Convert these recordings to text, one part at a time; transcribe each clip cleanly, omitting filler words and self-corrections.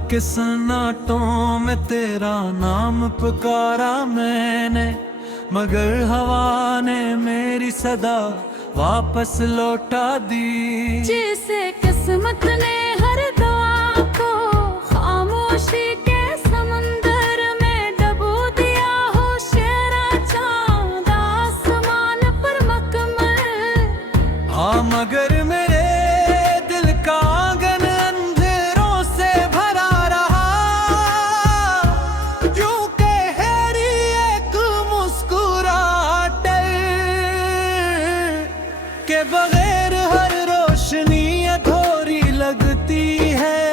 के सन्नाटों में तेरा नाम पुकारा मैंने, मगर हवा ने मेरी सदा वापस लौटा दी। जिसे किस्मत ने हर दुआ को खामोशी के समंदर में डुबो दिया हो, शेरा चांद आसमान पर मकमल। हाँ मगर मेरे दिल का आंगन अंधेरों से भरा रहा, क्योंकि हेरी एक मुस्कुराहट के बगैर हर रोशनी अधूरी लगती है।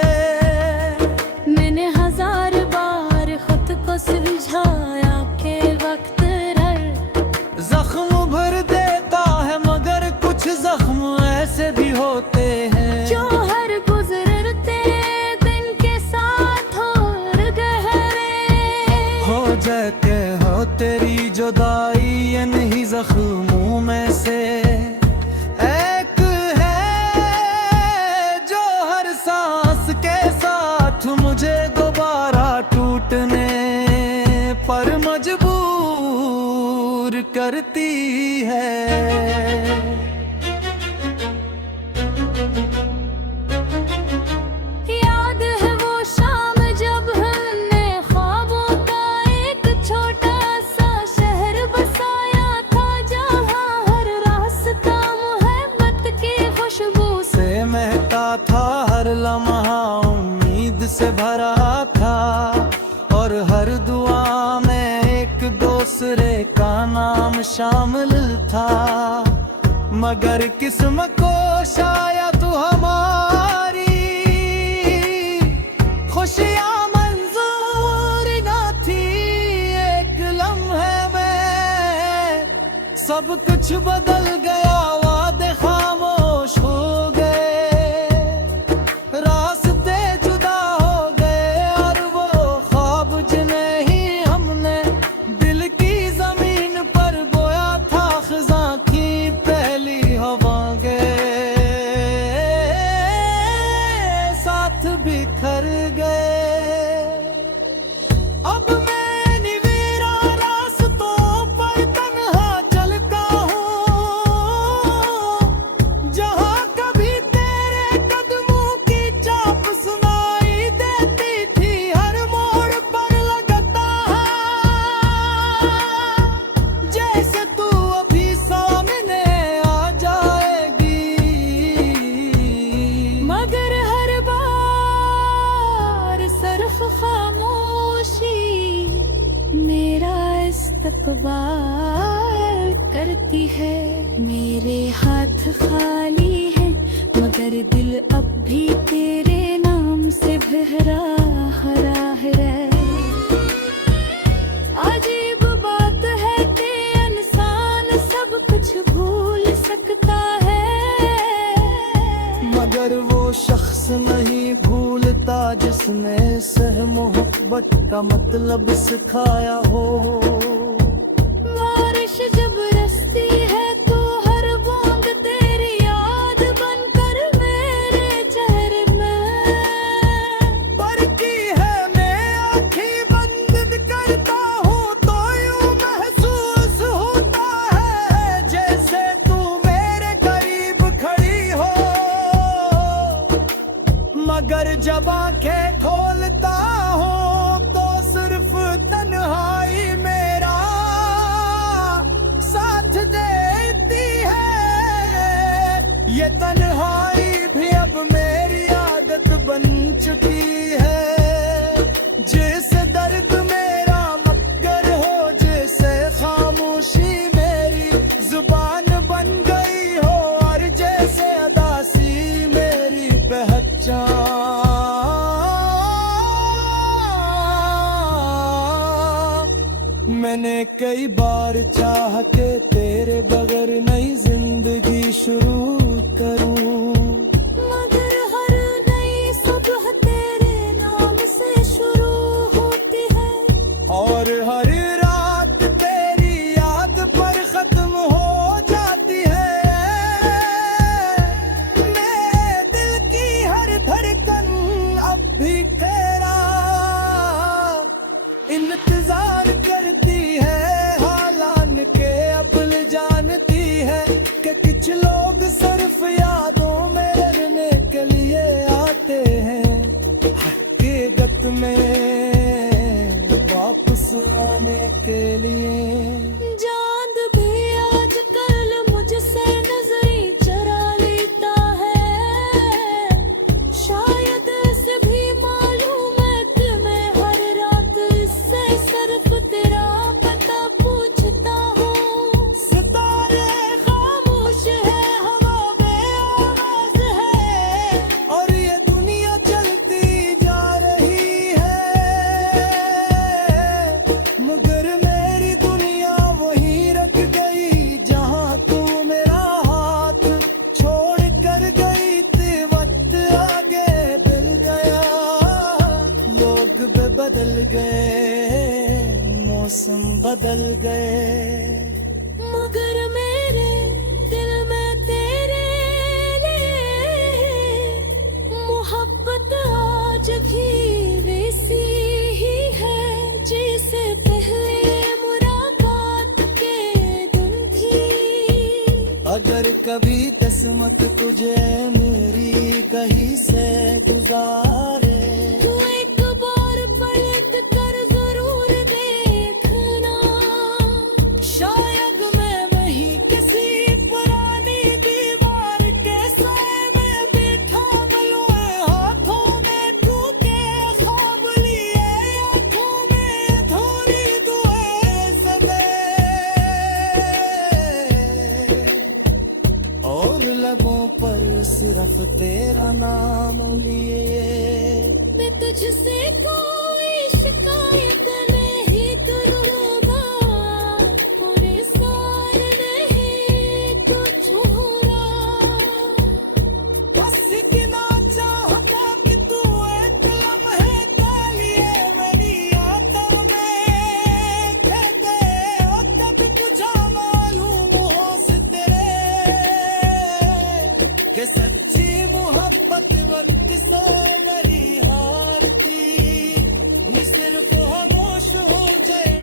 मैंने हजार बार खुद को सुलझाया के वक्त जख्म भर देता है, मगर कुछ जख्म ऐसे भी होते हैं जो हर गुजरते दिन के साथ और गहरे हो जाते हो। तेरी जुदाई इन्हीं जख्मों में से एक है, जो हर सांस के साथ मुझे दोबारा टूटने पर मजबूर करती है। याद है वो शाम जब हमने ख्वाबों का एक छोटा सा शहर बसाया था, जहाँ हर रास्ता मोहब्बत की खुशबू से महका था, हर लम्हा उम्मीद से भरा था, और हर दुआ में एक दूसरे का नाम शामिल था। मगर किस्मत को शायद तू हमारी खुशियाँ मंजूर न थी। एक लम्हे में सब कुछ बदल गया, वादे खामोश हो गए, रास्ते जुदा हो गए, और वो ख्वाब जिन्हें ही हमने दिल की जमीन पर बोया था, खिज़ां की पहली हवा के साथ बिखर गए। अब मैं निवेरा रास्तों पर तन्हा चलता हूँ, जहाँ कभी तेरे कदमों की चाप सुनाई देती थी, हर मोड़ पर लगता है जैसे तू अभी सामने आ जाएगी। मगर हर बार सिर्फ खामोशी मेरा इस्तकबाल करती है। मेरे हाथ खाली हैं, मगर दिल अब भी तेरे नाम से भरा हरा है। अजीब बात है कि इंसान सब कुछ भूल सकता है, मगर वो शख्स नहीं भूलता जिसने सह मोहब्बत का मतलब सिखाया हो। बारिश जब बरसती है तो हर बूंद तेरी याद बनकर मेरे चेहरे में पड़ती है। मैं आँखें बंद करता हूँ तो यूं महसूस होता है जैसे तू मेरे करीब खड़ी हो, मगर जब आँखें खोलता हूँ तो सिर्फ तन्हाई मेरा साथ देती है। ये तन्हाई भी अब मेरी आदत बन चुकी है, जैसे दर्द मेरा मक्कर हो, जैसे खामोशी मेरी जुबान बन गई हो, और जैसे अदासी मेरी पहचान। मैंने कई बार चाहा के तेरे बगैर नई जिंदगी शुरू करूं, मगर हर नई सुबह तेरे नाम से शुरू होती है, और हर रात तेरी याद पर खत्म हो जाती है। मेरे दिल की हर धड़कन अब भी तेरा इंतजार करती है, हालान के अबल जानती है कि कुछ लोग सिर्फ यादों में रहने के लिए आते हैं, हकीकत में वापस आने के लिए। चांद भी आजकल मुझसे नजरें चुरा लेता है, शायद इसे भी मालूम है कि मैं हर रात इससे सिर्फ तेरा पता पूछता हूँ। सितारे खामोश है, हवा बेआवाज है, और ये दुनिया चलती जा रही है, मगर मेरी दुनिया वहीं रख गई जहां तू मेरा हाथ छोड़ कर गई थी। वक्त आगे बढ़ गया, लोग भी बदल गए, मौसम बदल गए, मगर मेरे दिल में तेरे लिए मोहब्बत आज भी वैसी ही है जैसे पहले मुलाकात के दिन थी। अगर कभी किस्मत तुझे मेरी कहीं से गुजारे, तू एक बार पलट कर जरूर देखना, शायद मैं वहीं किसी पुरानी दीवार के साए में बैठा मिलूं, हाथों में तू के ख्वाब लिए, आँखों में थोड़ी दुआएं सदे, और लबों पर सिर्फ तेरा नाम लिए। मैं तुझसे कोई शिकायत नहीं करूँगा, परेशान नहीं तू छोड़ा। बस इतना चाहता कि तू एक लम्हे के लिए मेरी यादों में रह दे, और तब तुझे मालूम हो सितारे कि सच्ची मोहब्बत वक्त से मेरी हार थी, ये सिर्फ खामोश हो जाए।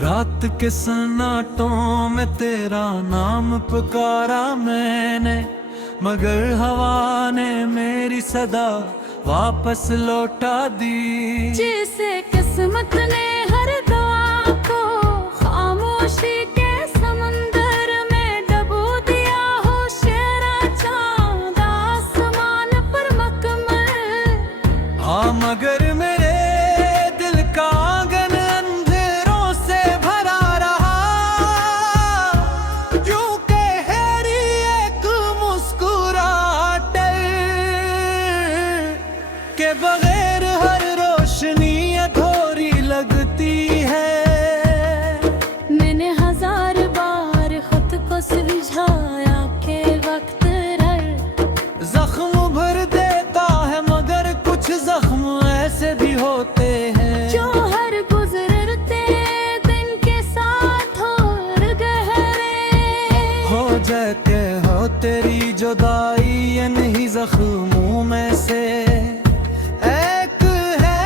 रात के सन्नाटों में तेरा नाम पुकारा मैंने, मगर हवा ने मेरी सदा वापस लौटा दी। जैसे किस्मत ने हर दुआ को खामोशी के समंदर में डुबो दिया हो, शेरा चांद आसमान पर मकमल। हाँ, मगर मेरे दिल का आंगन अंधेरों से भरा रहा, क्योंकि हैरी एक मुस्कुराहट के बगैर हर रोशनी अधूरी लगती है। मैंने हजार बार खुद को सुलझाया के वक्त जख्म भर देता है, मगर कुछ जख्म ऐसे भी होते हैं जो हर गुजरते दिन के साथ और गहरे हो जाते हो। तेरी जुदाई इन्हीं जख्मों में से एक है,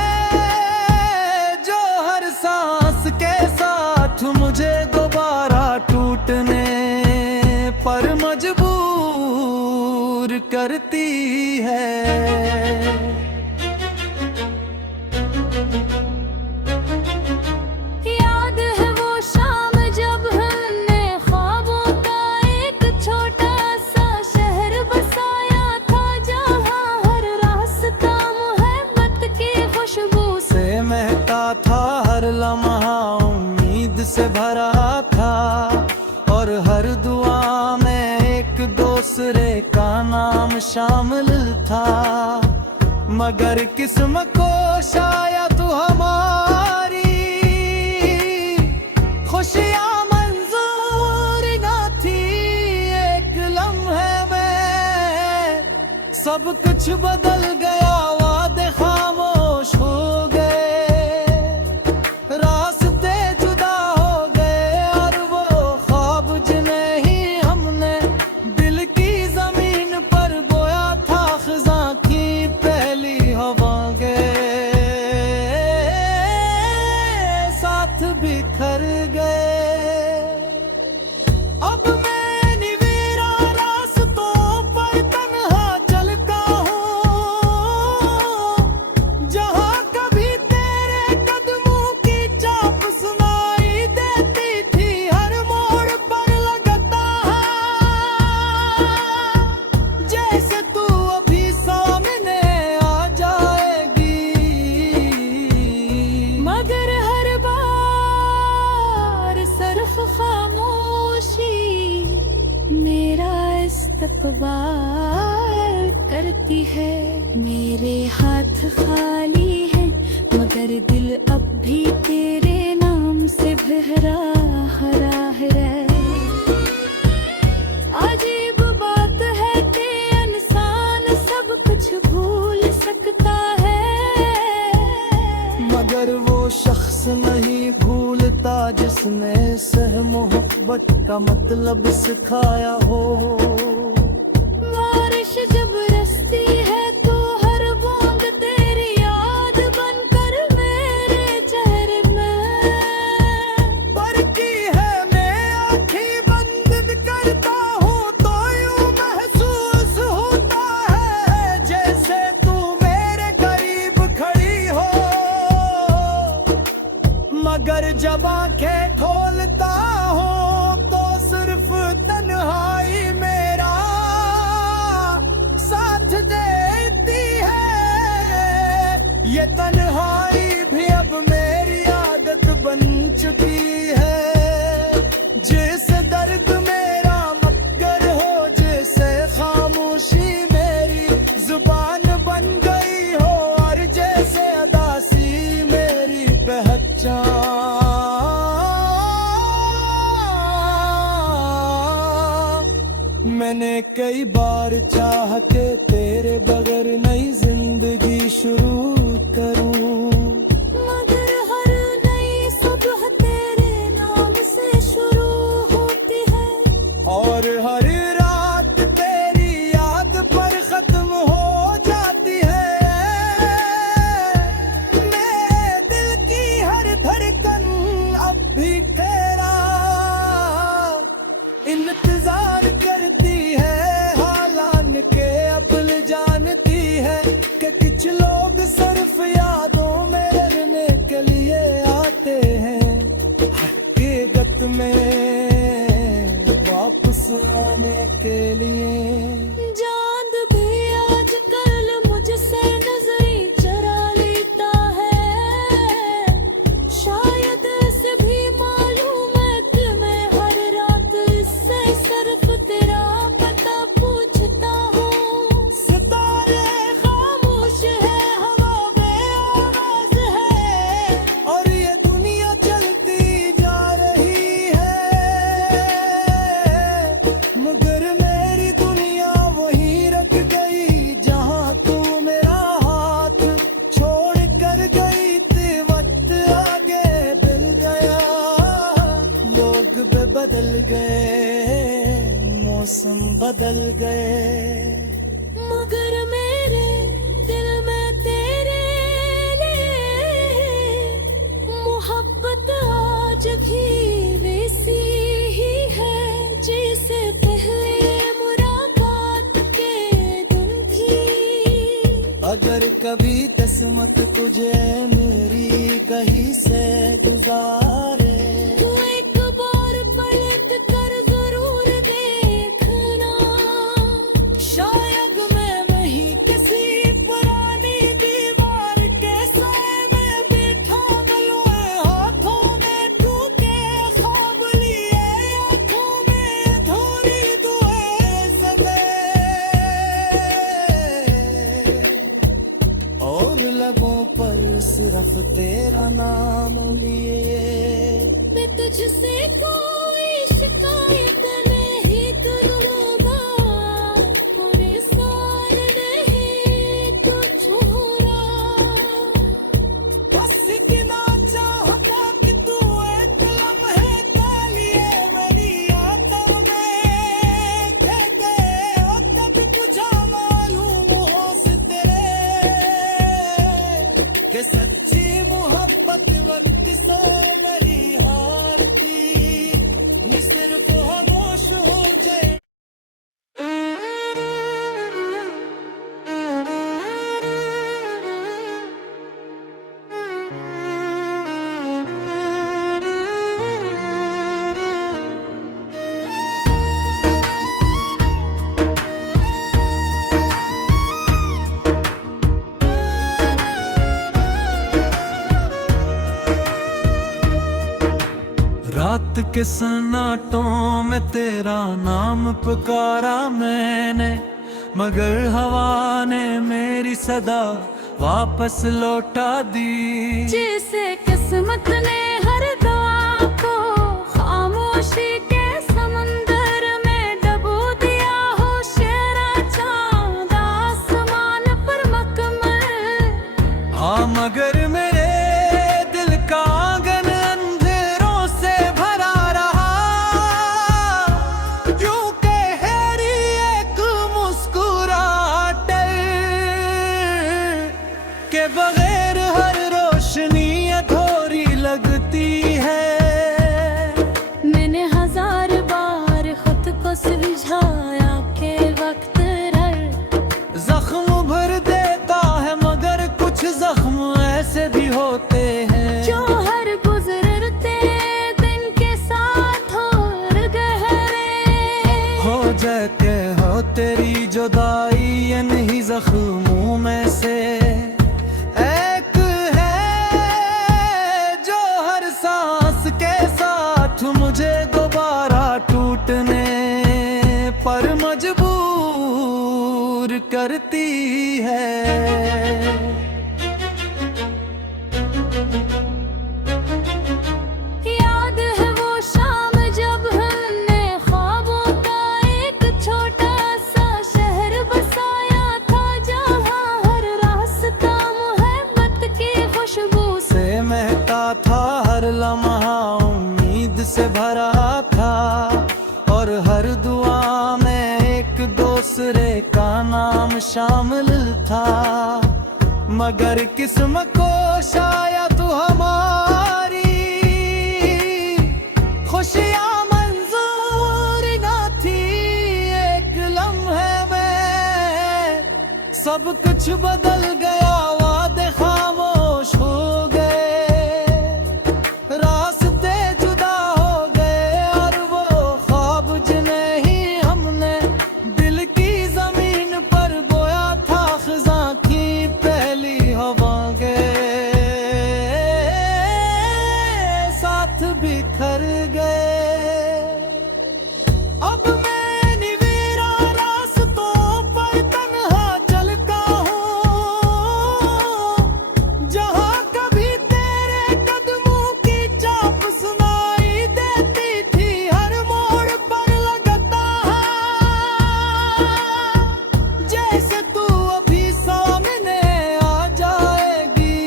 जो हर सांस के साथ मुझे दोबारा टूटने पर मजबूर करती है। याद है वो शाम जब हमने ख्वाबों का एक छोटा सा शहर बसाया था, जहाँ हर रास्ता मोहब्बत की खुशबू से महका था, हर लम्हा उम्मीद से भरा था, और हर दुआ में एक दूसरे का नाम शामिल था। मगर किस्म को शायद हमारी खुशियाँ मंजूर न थी। सब कुछ बदल गया, वादे खामोश हो गए, रास्ते जुदा हो गए, और वो ख्वाब जिन्हें ही हमने दिल की जमीन पर बोया था, खिज़ां की पहली हवा गए, साथ बिखर गए। अब मैं निवेरा रास्तों पर तन्हा चलता हूँ, जहाँ कभी तेरे कदमों की चाप सुनाई देती थी, हर मोड़ पर लगता है जैसे तू अभी सामने आ जाएगी, मगर हर बार सिर्फ खामोशी मेरा इस्तकबाल करती है। मेरे हाथ खाली हैं, मगर दिल अब भी तेरे नाम से भरा हरा है। अजीब बात है कि इंसान सब कुछ भूल सकता है, मगर वो शख्स नहीं भूलता जिसने सह मोहब्बत का मतलब सिखाया हो। बारिश जब बरसती है तो हर बूंद तेरी याद बनकर मेरे चेहरे में पड़ती है, मैं आँखें बंद करता हूँ तो यूं महसूस होता है जैसे तू मेरे करीब खड़ी हो, मगर जब आँखें खोलता हूँ तो सिर्फ तन्हाई मेरा साथ देती है। ये तन्हाई भी अब मेरी आदत बन चुकी है, जिस दर्द मेरा मगर हो, जैसे खामोशी मेरी जुबान बन गई हो, और जैसे अदासी मेरी पहचान। मैंने कई बार चाहा के तेरे बगैर नई जिंदगी शुरू करूं, मगर हर नई सुबह तेरे नाम से शुरू होती है, और हर रात तेरी याद पर खत्म हो जाती है। मेरे दिल की हर धड़कन अब भी तेरा इंतजार करती है, हालान के अब जानती है कि कुछ लोग सिर्फ यादों में रहने के लिए आते हैं, हकीकत में वापस आने के लिए। चांद भी आजकल मुझसे नजरें चुरा लेता है, शायद इसे भी मालूम है कि मैं हर रात इससे सिर्फ तेरा पता पूछता हूँ। सितारे खामोश है, हवा बेआवाज है, और ये दुनिया चलती जा रही है, मगर मेरी दुनिया वहीं रख गई जहां तू मेरा हाथ छोड़ कर गई थी। वक्त आगे बढ़ गया, लोग भी बदल गए, मौसम बदल गए, मगर मेरे दिल में तेरे लिए मोहब्बत आज भी वैसी ही है जैसे पहले मुलाकात के दिन थी। अगर कभी किस्मत तुझे मेरी कहीं से गुजारे, तू एक बार पलट कर जरूर देखना, शायद मैं वहीं किसी पुरानी दीवार के साए में बैठा मिलूं, हाथों में तू के ख्वाब लिए, आँखों में अधूरी दुआएं सदे, और लबों पर सिर्फ तेरा नाम लिए। मैं तुझसे कोई शिकायत नहीं करूँगा, परेशान नहीं के सन्नाटों में तेरा नाम पुकारा मैंने, मगर हवा ने मेरी सदा वापस लौटा दी। जिसे किस्मत ने हर दुआ को खामोशी के समंदर में डुबो दिया हो, शेरा चांद आसमान पर मकमल। हाँ मगर मेरे दिल का आंगन अंधेरों से भरा रहा, यूं कहेरी एक मुस्कुराहट के बगैर हर रोशनी अधूरी लगती है। मैंने हजार बार खुद को सुलझाया के वक्त जख्म भर देता है, मगर कुछ जख्म ऐसे भी होते हैं जो हर गुजरते दिन के साथ और गहरे हो जाते हो। तेरी जुदाई इन्हीं जख्मों में से एक है, जो हर सांस के साथ मुझे दोबारा टूटने पर मजबूर करती है। याद है वो शाम जब हमने ख्वाबों का एक छोटा सा शहर बसाया था, जहाँ हर रास्ता मोहब्बत की खुशबू से महका था, हर लम्हा उम्मीद से भरा था, और हर दुआ में एक दूसरे का नाम शामिल था। मगर किस्मत को शायद तू हमारी खुशियाँ मंजूर ना थी। एक लम्हे में सब कुछ बदल गया, वादे खामोश हो गए, रास्ते जुदा हो गए, और वो ख्वाब जिन्हें ही हमने दिल की जमीन पर बोया था, खिज़ां की पहली हवा के साथ बिखर गए। अब मैं निवेरा रास्तों पर तन्हा चलता हूँ, जहाँ कभी तेरे कदमों की चाप सुनाई देती थी, हर मोड़ पर लगता है जैसे तू अभी सामने आ जाएगी।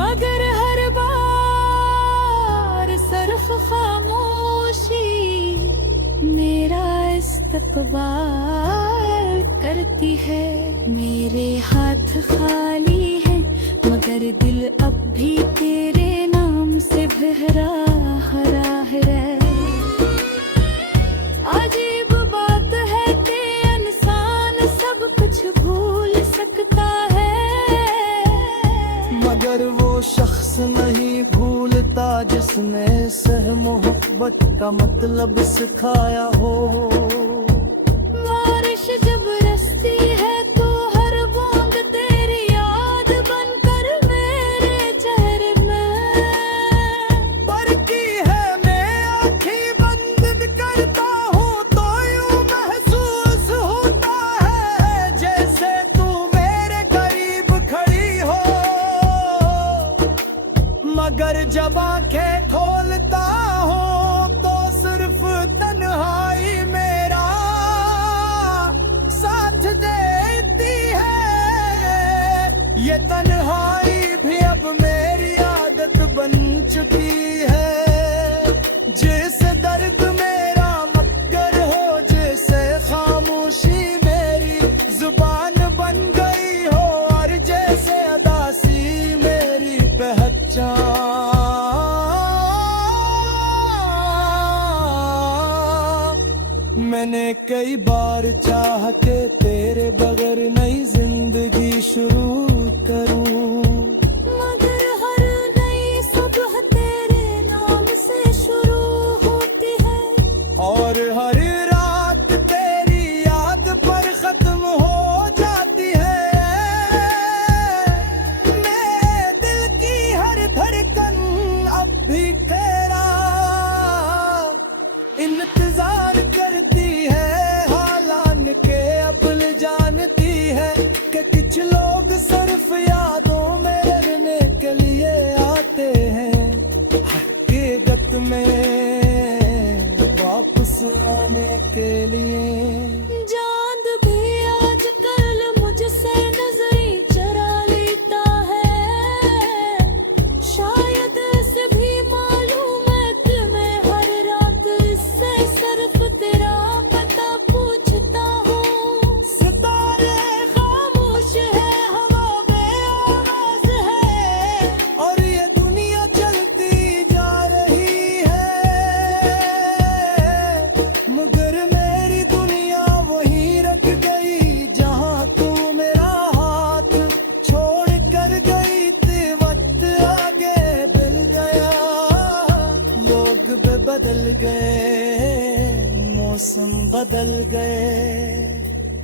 मगर हर बार सिर्फ खामोशी मेरा इस्तकबाल करती है। मेरे हाथ खाली हैं, मगर दिल अब भी तेरे नाम से भरा हरा है। अजीब बात है कि इंसान सब कुछ भूल सकता है, मगर वो शख्स नहीं भूलता जिसने सह मोहब्बत का मतलब सिखाया हो। बारिश जब बरसती है तो हर बूंद तेरी याद बनकर मेरे चेहरे में पड़ती है। मैं आँखें बंद करता हूँ तो यूं महसूस होता है जैसे तू मेरे करीब खड़ी हो, मगर जब आँखें खोलता हूँ तो सिर्फ तन्हाई मेरा साथ देती है। ये तन्हाई भी अब मेरी आदत बन चुकी है, जिस दर्द मेरा मक्कर हो, जैसे खामोशी मेरी जुबान बन गई हो, और जैसे अदासी मेरी पहचान। मैंने कई बार चाहा के तेरे बगैर नई जिंदगी शुरू करूं, मगर हर नई सुबह तेरे नाम से शुरू होती है, और हर रात तेरी याद पर खत्म हो जाती है। मेरे दिल की हर धड़कन अब भी तेरा इंतजार करती है, हालान के अबल जानती है कि कुछ लोग सिर्फ यादों में रहने के लिए आते हैं, हकीकत में वापस आने के लिए। चांद भी आजकल मुझसे नजरें चुरा लेता है, शायद इसे भी मालूम है कि मैं हर रात इससे सिर्फ तेरा पता पूछता हूँ। सितारे खामोश है, हवा बेआवाज है, और ये दुनिया चलती जा रही है, मगर मेरी दुनिया वहीं रख गई जहां तू मेरा हाथ छोड़ कर गई थी। वक्त आगे बढ़ गया, लोग भी बदल गए, मौसम बदल गए,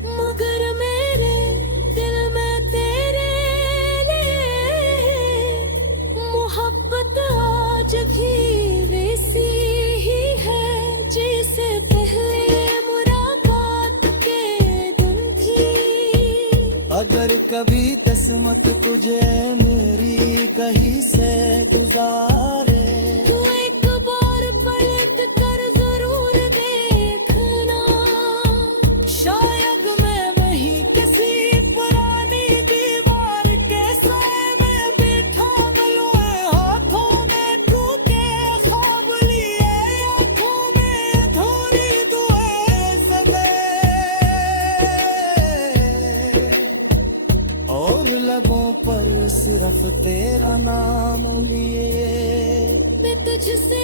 मगर मेरे दिल में तेरे लिए मोहब्बत आज भी वैसी ही है जैसे पहले मुलाकात के दिन थी। अगर कभी किस्मत तुझे मेरी कहीं से गुजारे, तू एक बार पलट कर जरूर देखना, शायद मैं वहीं किसी पुरानी दीवार के साए में बैठा मिलूं, हाथों में तू के ख्वाब लिए, आँखों में अधूरी दुआएं सदे, और लबों पर सिर्फ तेरा नाम लिए। मैं तुझसे